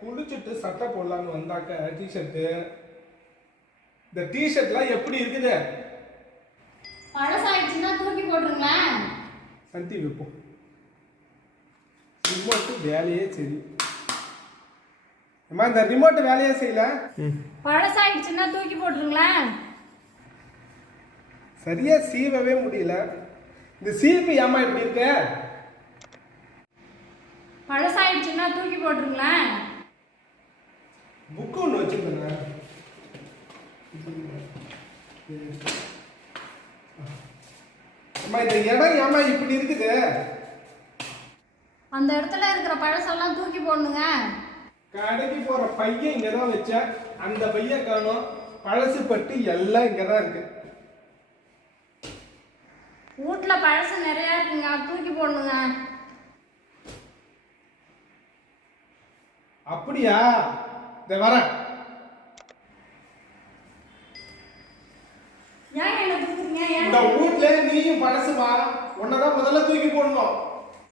குளிச்சுட்டு சட்டை போடலான்னு வந்தாக்க டிஷர்ட்டு. இந்த டிஷர்ட்லாம் எப்படி இருக்குது? பழசாயிடுச்சுன்னா தூக்கி போட்டுருங்களேன். சந்தி வைப்போம். ரிமோட்டு வேலையே சரி. அம்மா இந்த ரிமோட் வேலையே செய்யல. பழசாயிடுச்சுன்னா தூக்கி போட்டுருங்களேன். சரியா சீவவே முடியல. இந்த சீப்பு ஏமா இப்படி இருக்க? பழசாயிடுச்சுன்னா தூக்கி போட்டுருங்களேன். புக்கு ஒன்று வச்சுருந்தேங்க. அம்மா இந்த இடம் ஏமா இப்படி இருக்குது? அந்த இடத்துல இருக்கிற பழசெல்லாம் தூக்கி போடணுங்க. கடைக்கு போற பையன் இங்கதான் வச்சேன். அந்த பையன் காணும். பழசு பட்டு எல்லாம் இங்கதான் இருக்கு. வீட்டுல பழசு நிறைய இருக்குங்க, தூக்கி போடணுங்க. அப்படியா? இந்த வரேன். ஏன் என்ன தூக்குறீங்க? இந்த வீட்டுல நீயும் பழசுமா, உன்னதான் முதல்ல தூக்கி போடணும்.